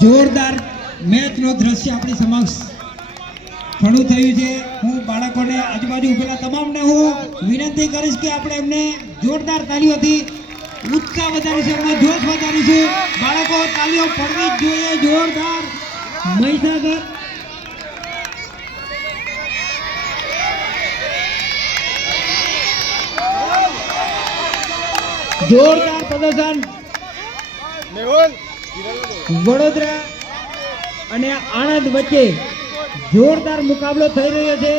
જોરદાર મેચનો દ્રશ્ય આપણી સમક્ષ ખડું થયું છે. હું બાળકોને આજુબાજુ ઉભેલા તમામને હું વિનંતી કરીશ કે આપણે એમને જોરદાર તાલીઓથી ઉત્સાહ વધારીશું, એમનો જોશ વધારીશું. બાળકો, તાલીઓ પડવી જ જોઈએ. જોરદાર. મહીસાગર. જોરદાર પ્રદર્શન. વડોદરા અને આણંદ વચ્ચે જોરદાર મુકાબલો થઈ રહ્યો છે.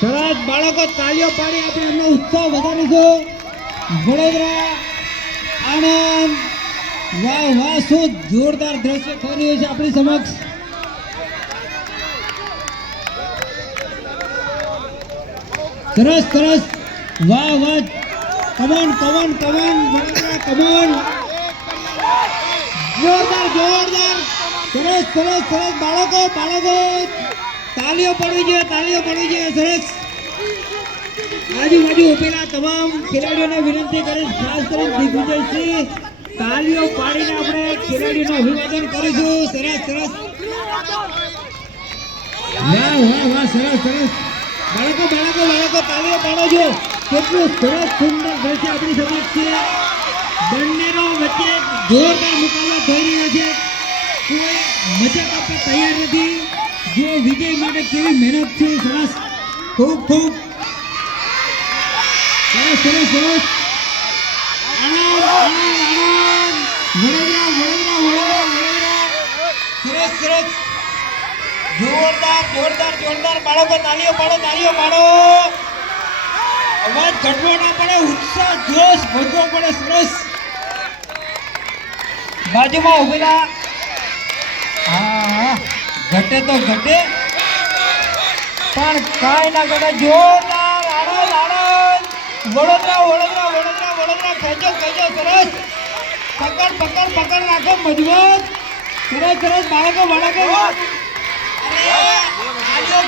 સરસ બાળકો તાલીઓ પાડી આપણે એમનો ઉત્સાહ વધારીશું વડોદરા, આણંદ. વાહ વાહ, શું જોરદાર દ્રશ્ય થઈ રહ્યું છે આપણી સમક્ષ. સરસ સરસ. વાહ વાહ. Come on come on come on Vadodara come on જોરદાર જોરદાર. સરસ સરસ સરસ. બાળકો બાળકો. તાલીઓ પડવી જોઈએ તાલીઓ પડવી જોઈએ સરસ. આજુબાજુ ઉભેલા તમામ ખેલાડીઓને વિનંતી કરીશ, ખાસ કરીને દિગ્વિજયસિંહ. તાલીઓ પાડીને આપણે ખેલાડીઓનું અભિવાદન કરીશું. સરસ સરસ. વાહ વાહ વાહ. સરસ સરસ. બાળકો બાળકો બાળકો તાલીઓ પાડો છો. કેટલું સરસ સુંદર દ્રશ્ય આપણી સમક્ષ છે. બંનેનો વચ્ચે જોરદાર મુકાબલો થઈ રહ્યો છે કોઈ મજા આપવા તૈયાર નથી જો વિજય માટે કેવી મહેનત છે સરસ ખૂબ ખૂબ સરસ સરસ સરસ વડોદરા સરસ સરસ જોરદાર જોરદાર જોરદાર બાળકો તાલીઓ પાડો તાલીઓ પાડો અવાજ ઘટવો ના પડે ઉત્સાહ જોશ ભજવો પડે સરસ. બાજુમાં ઉભેલા. હા ઘટે તો ઘટે. પણ કાંઈ ના ઘટે. જોરદાર આણંદ આણંદ વડોદરા વડોદરા વડોદરા વડોદરા. ખેંચો ખેંચો સરસ. પકડ પકડ પકડ રાખો મજબૂત. સરસ સરસ. બાળકો બાળકો.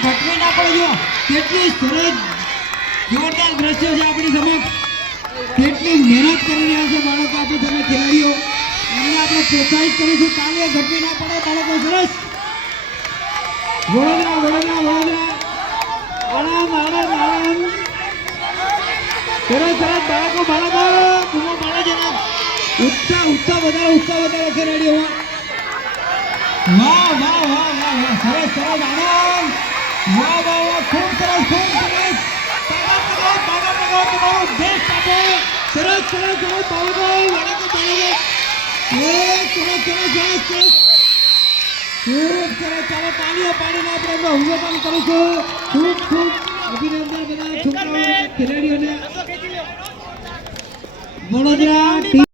ઘટવી ના પડે જો. કેટલી સરસ જોરદાર દ્રશ્ય છે આપણી સમક્ષ. કેટલી મહેનત કરી રહ્યા છે બાળકો આપણી સમય ખેલાડીઓ. આપણે પ્રોત્સાહિત કરીશું તાલીઓ ઘટવી ના પડે, બાળકો સરસ. વડોદરા વડોદરા વડોદરા આરામ આરામ આરામ. સરસ સરસ, બાળકો બાળકો. બૂમો પાડો જરા ઉત્સાહ ઉત્સાહ વધારો ઉત્સાહ વધારો ખેલાડીઓમાં વાહ વાહ વાહ વાહ વાહ. સરસ સરસ, આરામ. વાહ વાહ વાહ. ખૂબ સરસ ખૂબ સરસ. સરસ સરસ સરસ, બાળકો બાળકો બાળકો. એ સરસ સરસ સરસ સરસ ખૂબ સરસ ચાલો તાળીઓ પાડીને આપણે એમનું અભિવાદન કરીશું ખૂબ ખૂબ અભિનંદન બધા છોકરાઓને ખેલાડીઓને વડોદરા